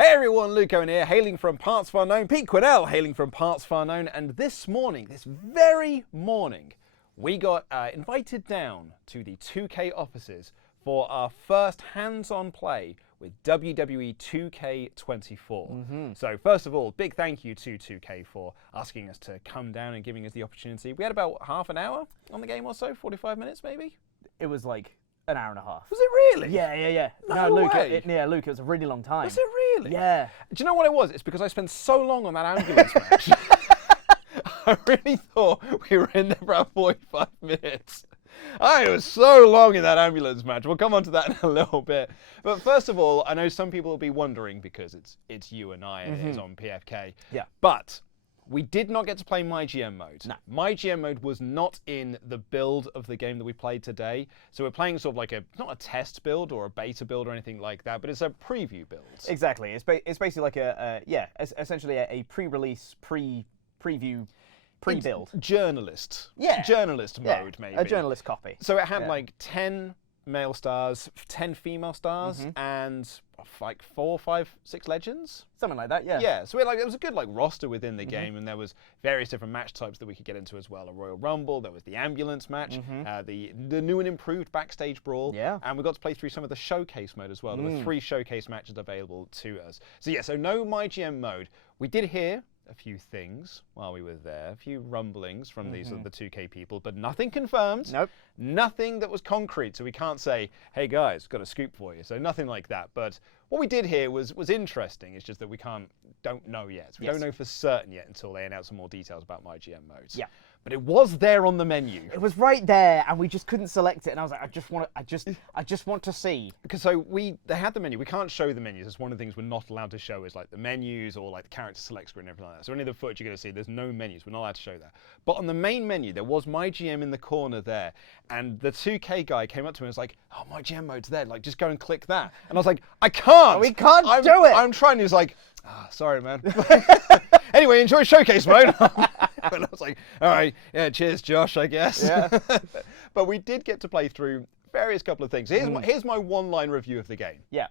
Hey everyone, Luke Owen here, hailing from Parts Far Known. Pete Quinnell, hailing from Parts Far Known. And this very morning, we got invited down to the 2K offices for our first hands-on play with WWE2K24. So first of all, big thank you to 2K for asking us to come down and giving us the opportunity. We had about half an hour on the game or so, 45 minutes maybe? It was like an hour and a half. Was it really? Yeah. No Luke, way. Luke, it was a really long time. Was it really? Yeah. Do you know what it was? It's because I spent so long on that ambulance match. I really thought we were in there for about 45 minutes. I was so long in that ambulance match. We'll come on to that in a little bit. But first of all, I know some people will be wondering because it's you and I and it is on PFK. Yeah. But we did not get to play My GM mode. No. My GM mode was not in the build of the game that we played today. So we're playing sort of like not a test build or a beta build or anything like that, but it's a preview build. Exactly. It's basically like essentially a pre-release, preview, pre-build. Journalist. Yeah. Journalist mode, maybe. A journalist copy. So it had like 10 male stars, 10 female stars, and like 4, 5, 6 legends. Something like that, yeah. Yeah, so there was a good roster within the game, and there was various different match types that we could get into as well. A Royal Rumble, there was the ambulance match, the new and improved backstage brawl, and we got to play through some of the showcase mode as well. There were 3 showcase matches available to us. So yeah, so no My GM mode. We did hear a few things while we were there, a few rumblings from these the 2K people, but nothing confirmed. Nope. Nothing that was concrete, so we can't say, hey guys, got a scoop for you. So nothing like that. But what we did hear was interesting. It's just that we don't know yet. We don't know for certain yet until they announce some more details about My GM modes. Yeah. But it was there on the menu. It was right there, and we just couldn't select it. And I was like, I just want to see. Because they had the menu. We can't show the menus. It's one of the things we're not allowed to show is like the menus or like the character select screen and everything like that. So any of the footage you're going to see, there's no menus. We're not allowed to show that. But on the main menu, there was My GM in the corner there, and the 2K guy came up to me and was like, "Oh, My GM mode's there. Like, just go and click that." And I was like, "I can't. We can't do it." I'm trying." He was like, "Sorry, man." Anyway, enjoy showcase mode. And I was like, all right, yeah, cheers, Josh, I guess. Yeah. But we did get to play through various couple of things. Here's my one-line review of the game. Yeah.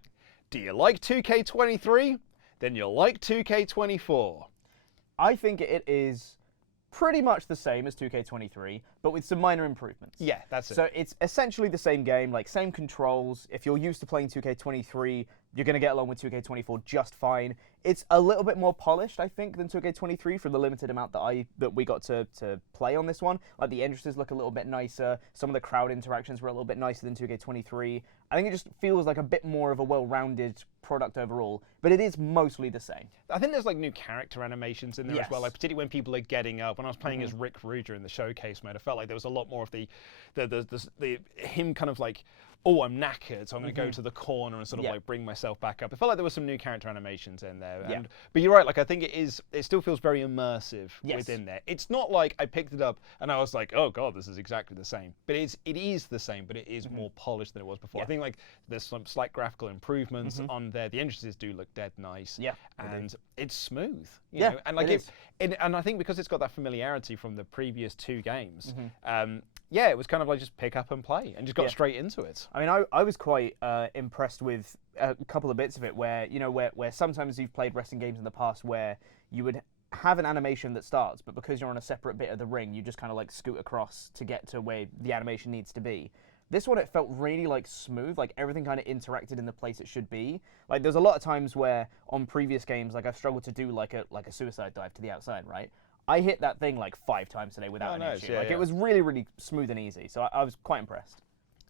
Do you like 2K23? Then you'll like 2K24. I think it is pretty much the same as 2K23, but with some minor improvements. Yeah, that's it. So it's essentially the same game, like same controls. If you're used to playing 2K23, you're going to get along with 2K24 just fine. It's a little bit more polished, I think, than 2K23 from the limited amount that we got to play on this one. Like the entrances look a little bit nicer. Some of the crowd interactions were a little bit nicer than 2K23. I think it just feels like a bit more of a well-rounded product overall, but it is mostly the same. I think there's like new character animations in there as well, like particularly when people are getting up. When I was playing as Rick Ruger in the showcase mode, I felt like there was a lot more of the him kind of like, oh, I'm knackered, so I'm going to go to the corner and sort of like bring myself back up. I felt like there were some new character animations in there. Yeah. But you're right, like I think it still feels very immersive within there. It's not like I picked it up and I was like, oh god, this is exactly the same. But it is the same, but it is more polished than it was before. I think like there's some slight graphical improvements on there. The entrances do look dead nice. Yeah. And it's smooth. You Yeah, know? And like it is. And I think because it's got that familiarity from the previous 2 games, it was kind of like just pick up and play and just got straight into it. I mean, I was quite impressed with a couple of bits of it where, you know, where sometimes you've played wrestling games in the past where you would have an animation that starts, but because you're on a separate bit of the ring, you just kind of like scoot across to get to where the animation needs to be. This one, it felt really like smooth, like everything kind of interacted in the place it should be. Like there's a lot of times where on previous games, like I've struggled to do like a suicide dive to the outside, right? I hit that thing like 5 times today without an issue. It was really, really smooth and easy. So I was quite impressed.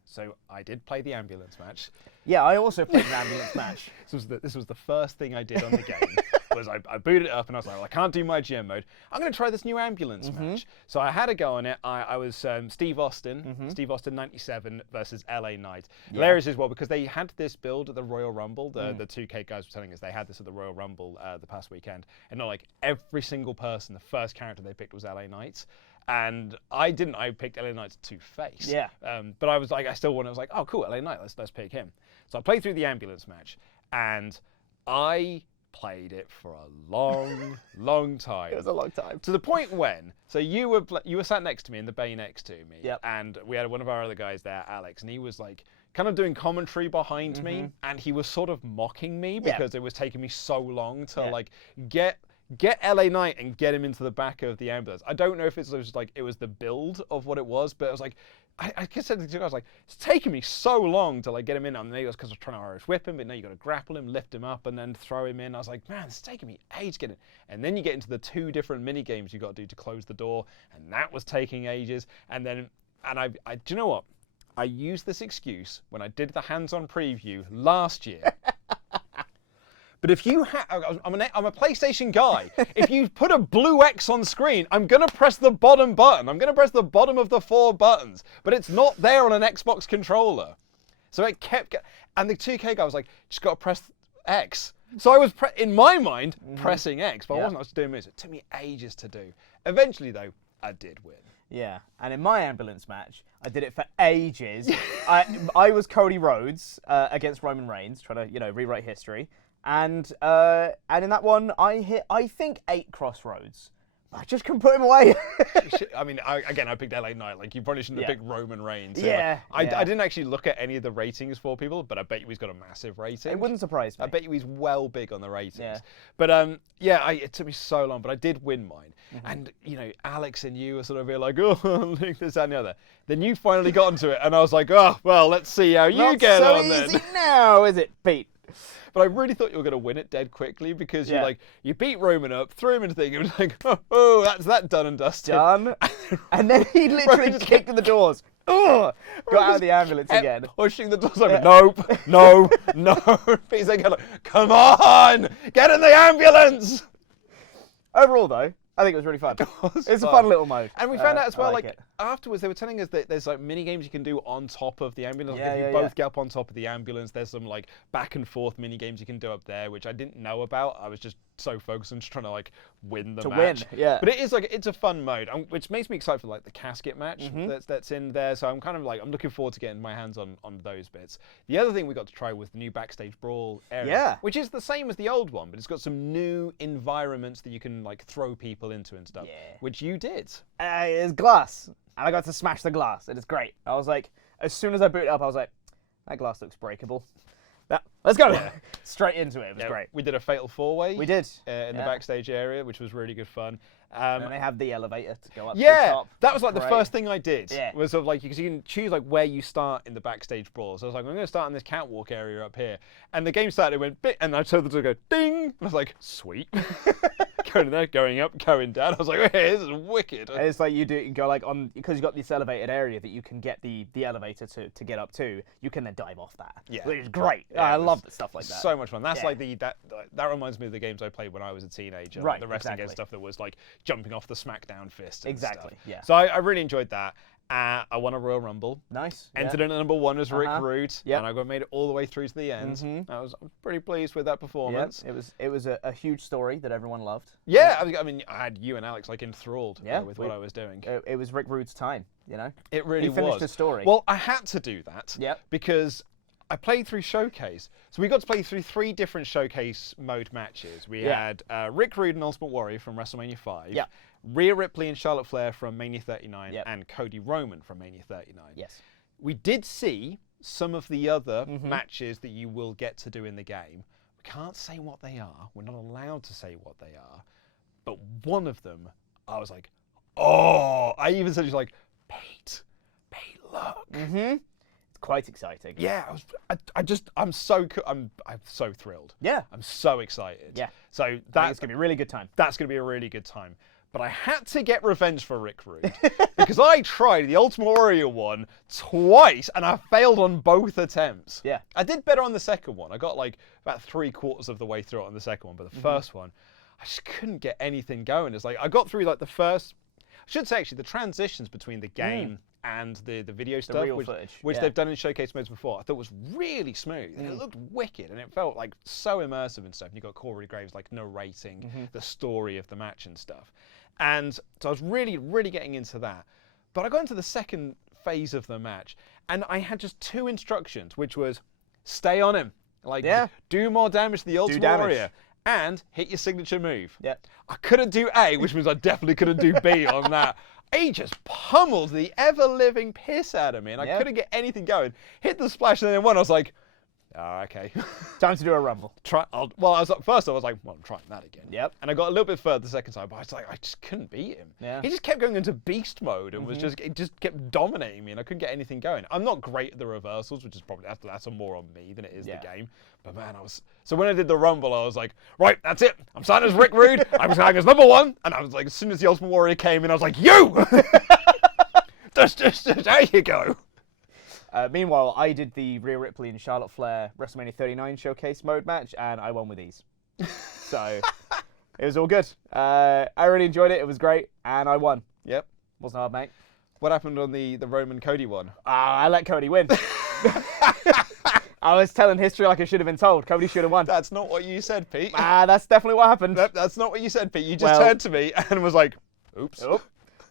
So I did play the ambulance match. Yeah, I also played the ambulance match. This was the first thing I did on the game. Was I booted it up and I was like, well, I can't do My GM mode. I'm going to try this new ambulance match. So I had a go on it. I was Steve Austin, Steve Austin 97 versus LA Knight. Hilarious as well because they had this build at the Royal Rumble. The 2K guys were telling us they had this at the Royal Rumble the past weekend. And not like every single person, the first character they picked was LA Knight. And I didn't. I picked LA Knight's two-face. Yeah. But I was like, I was like, oh, cool, LA Knight. Let's pick him. So I played through the ambulance match, and I played it for a long, long time. It was a long time. To the point when, so you were sat next to me in the bay next to me. Yep. And we had one of our other guys there, Alex, and he was like kind of doing commentary behind me, and he was sort of mocking me because it was taking me so long to like get LA Knight and get him into the back of the ambulance. I don't know if it was like it was the build of what it was, but it was like I said to the guy, I was like, it's taking me so long to like get him in. And maybe it was because I was trying to Irish whip him, but no, you got to grapple him, lift him up, and then throw him in. I was like, man, it's taking me ages to get in. And then you get into the 2 different mini games you got to do to close the door, and that was taking ages. And then, do you know what? I used this excuse when I did the hands-on preview last year. But if you I'm a PlayStation guy. If you put a blue X on screen, I'm going to press the bottom button. I'm going to press the bottom of the 4 buttons. But it's not there on an Xbox controller. So it kept... And the 2K guy was like, just got to press X. So I was, in my mind, pressing X. But I wasn't actually doing this. It took me ages to do. Eventually, though, I did win. Yeah, and in my ambulance match, I did it for ages. I was Cody Rhodes against Roman Reigns, trying to, rewrite history. And in that one, I hit, I think, 8 crossroads. I just couldn't put him away. I mean, I picked LA Knight. Like, you probably shouldn't have picked Roman Reigns. Yeah, I didn't actually look at any of the ratings for people, but I bet you he's got a massive rating. It wouldn't surprise me. I bet you he's well big on the ratings. Yeah. But, it took me so long, but I did win mine. And, Alex and you were sort of like, oh, look, this, that, and the other. Then you finally got into it, and I was like, oh, well, let's see how you get on then. Not so easy now, is it, Pete? But I really thought you were going to win it dead quickly because you beat Roman up, threw him into the thing, and it was like, oh, that's that done and dusted. Done. And then he literally kicked in the doors. Got out of the ambulance again. Pushing the doors open. Nope. No. He's like, come on, get in the ambulance. Overall, though, I think it was really fun. It's a fun little mode. And we found out as well, like afterwards, they were telling us that there's like mini games you can do on top of the ambulance. Like, if you both get up on top of the ambulance, there's some like back and forth mini games you can do up there, which I didn't know about. I was just so focused on just trying to like win the match. But it is like, it's a fun mode, which makes me excited for like the casket match that's in there. So I'm kind of like, I'm looking forward to getting my hands on those bits. The other thing we got to try was the new backstage brawl area, which is the same as the old one, but it's got some new environments that you can like throw people into and stuff, which you did. It's glass, and I got to smash the glass. It is great. I was like, as soon as I booted up, I was like, that glass looks breakable. Let's go. Straight into it. It was great. We did a fatal 4-way. We did. In the backstage area, which was really good fun. And they have the elevator to go up to the top. That was like the first thing I did. Was sort of like, because you can choose like where you start in the backstage brawl. So I was like, I'm going to start in this catwalk area up here. And the game started, it went bit, and I told them to go ding. And I was like, sweet. Going in there, going up, going down. I was like, hey, this is wicked. And it's like you go like on, because you've got this elevated area that you can get the elevator to get up to. You can then dive off that. Which is great. I love stuff like that. So much fun. That's like that reminds me of the games I played when I was a teenager. Right. The wrestling game stuff that was like jumping off the SmackDown fist. And stuff. So I really enjoyed that. I won a Royal Rumble. Nice. Entered in at number 1 as Rick Rude, and I made it all the way through to the end. I was pretty pleased with that performance. It was a huge story that everyone loved. I mean, I had you and Alex like enthralled with what I was doing. It was Rick Rude's time, It really was. He finished the story. Well, I had to do that because I played through Showcase. So we got to play through 3 different Showcase mode matches. We had Rick Rude and Ultimate Warrior from WrestleMania 5. Rhea Ripley and Charlotte Flair from Mania 39, and Cody Roman from Mania 39. Yes. We did see some of the other matches that you will get to do in the game. We can't say what they are. We're not allowed to say what they are. But one of them, I was like, oh! I even said, like, Pete, look. It's quite exciting. Yeah, I'm so thrilled. Yeah. I'm so excited. Yeah. So that's going to be a really good time. That's going to be a really good time. But I had to get revenge for Rick Rude because I tried the Ultimate Warrior one twice and I failed on both attempts. Yeah. I did better on the second one. I got like about 3/4 of the way through it on the second one, but the first one, I just couldn't get anything going. It's like I got through like the first, I should say actually the transitions between the game and the video stuff, which they've done in showcase modes before, I thought was really smooth. And it looked wicked, and it felt like so immersive and stuff. And you got Corey Graves like narrating the story of the match and stuff. And so I was really, really getting into that. But I got into the second phase of the match, and I had just 2 instructions, which was stay on him, like do more damage to the Ultimate Warrior. and hit your signature move. Yep. I couldn't do A, which means I definitely couldn't do B on that. He just pummeled the ever-living piss out of me, and I couldn't get anything going. Hit the splash, and then one, I was like, oh, okay. Time to do a rumble. Well, I was first I was like, well, I'm trying that again. Yep. And I got a little bit further the second time, but I was like, I just couldn't beat him. Yeah. He just kept going into beast mode and it just kept dominating me, and I couldn't get anything going. I'm not great at the reversals, which is probably that's more on me than it is the game. But man, so when I did the rumble, I was like, right, that's it. I'm starting as Rick Rude. I'm starting as number 1, and I was like, as soon as the Ultimate Warrior came in, I was like, you. just there you go. Meanwhile, I did the Rhea Ripley and Charlotte Flair WrestleMania 39 showcase mode match, and I won with ease. So it was all good. I really enjoyed it. It was great, and I won. Yep. Wasn't hard, mate. What happened on the Roman Cody one? I let Cody win. I was telling history like I should have been told. Cody should have won. That's not what you said, Pete. That's definitely what happened. That's not what you said, Pete. You just turned to me and was like, oops. Oh.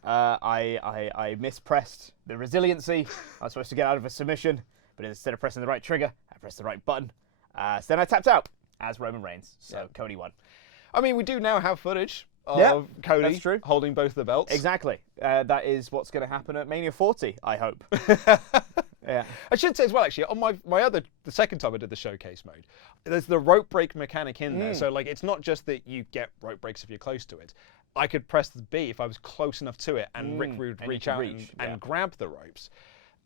I mispressed the resiliency. I was supposed to get out of a submission, but instead of pressing the right trigger, I pressed the right button. So then I tapped out as Roman Reigns. So Cody won. I mean, we do now have footage of Cody holding both the belts. Exactly. That is what's going to happen at Mania 40, I hope. Yeah. I should say as well, actually, on the second time I did the showcase mode, there's the rope break mechanic in there. So, like, it's not just that you get rope breaks if you're close to it. I could press the B if I was close enough to it, and Rick Rude would reach out and grab the ropes.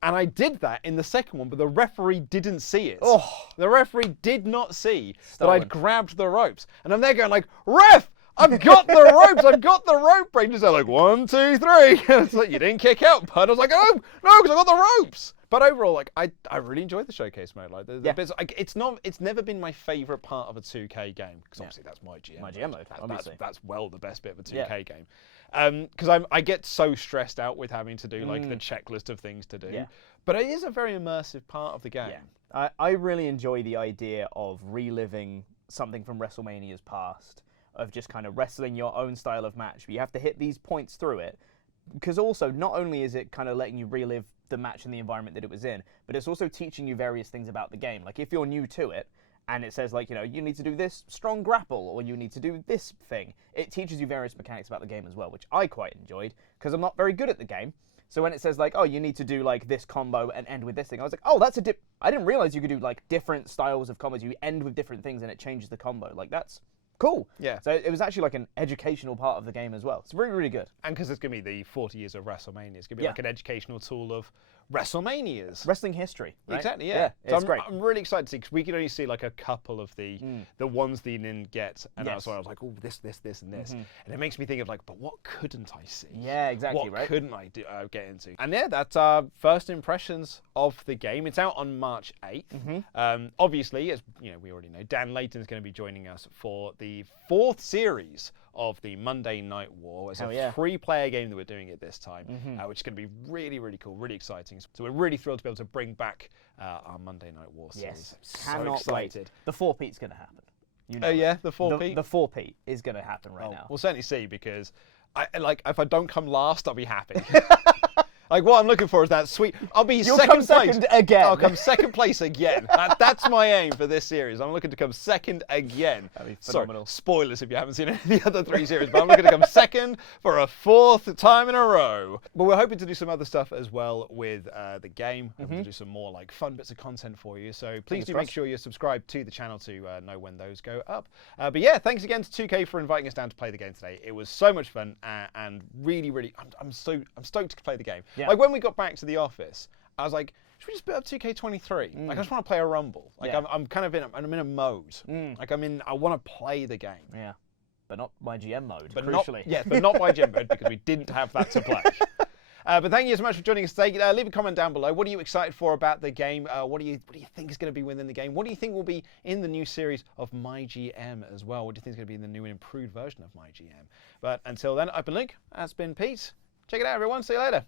And I did that in the second one, but the referee didn't see it. Oh. The referee did not see that I'd grabbed the ropes. And I'm there going like, ref! I've got the ropes. I've got the rope break. And they're like, 1, 2, 3. And it's like, you didn't kick out, bud. I was like, oh, no, because I got the ropes. But overall, like, I really enjoyed the showcase mode. Like, the bits, like, it's never been my favorite part of a 2K game, because obviously that's my GM. My GM mode, obviously. That's well the best bit of a 2K game. Because I get so stressed out with having to do like the checklist of things to do. Yeah. But it is a very immersive part of the game. Yeah. I really enjoy the idea of reliving something from WrestleMania's past, of just kind of wrestling your own style of match. But you have to hit these points through it, because also not only is it kind of letting you relive the match and the environment that it was in, but it's also teaching you various things about the game. Like if you're new to it, and it says like, you know, you need to do this strong grapple, or you need to do this thing, it teaches you various mechanics about the game as well, which I quite enjoyed, because I'm not very good at the game. So when it says like, oh, you need to do like this combo and end with this thing, I was like, oh, that's I didn't realize you could do like different styles of combos. You end with different things and it changes the combo. Like that's cool. Yeah. So it was actually like an educational part of the game as well. It's really, really good. And because it's going to be the 40 years of WrestleMania, it's going to be like an educational tool of WrestleManias. Wrestling history. Right? Exactly, yeah. So it's great. I'm really excited to see, because we can only see like a couple of the ones that you didn't get. And that's why I was like, oh, this, and this. And it makes me think of like, but what couldn't I see? Yeah, exactly, what couldn't I get into? And yeah, that's our first impressions of the game. It's out on March 8th. Obviously, as you know, we already know, Dan Layton's going to be joining us for the 4th series of the Monday Night War. It's a 3-player game that we're doing at this time, which is going to be really, really cool, really exciting. So we're really thrilled to be able to bring back our Monday Night War series. Yes, cannot wait. The 4-peat's going to happen. You know the 4-peat? The 4-peat is going to happen now. We'll certainly see, because if I don't come last, I'll be happy. Like, what I'm looking for is that sweet... You'll come second again. I'll come second place again. That's my aim for this series. I'm looking to come second again. That'd be phenomenal. Sorry, spoilers if you haven't seen any of the other 3 series, but I'm looking to come second for a 4th time in a row. But we're hoping to do some other stuff as well with the game. We're hoping to do some more like fun bits of content for you. So please do make sure you're subscribed to the channel to know when those go up. But yeah, thanks again to 2K for inviting us down to play the game today. It was so much fun, and really, really, I'm stoked to play the game. Yeah. Like when we got back to the office, I was like, should we just put up 2K23? Like I just want to play a Rumble. Like I'm kind of I'm in a mode. Like I want to play the game. Yeah, but not my GM mode. But crucially. But not my GM mode, because we didn't have that to play. But thank you so much for joining us today. Leave a comment down below. What are you excited for about the game? What do you think is going to be within the game? What do you think will be in the new series of My GM as well? What do you think is going to be in the new and improved version of My GM? But until then, I've been Luke. That's been Pete. Check it out, everyone. See you later.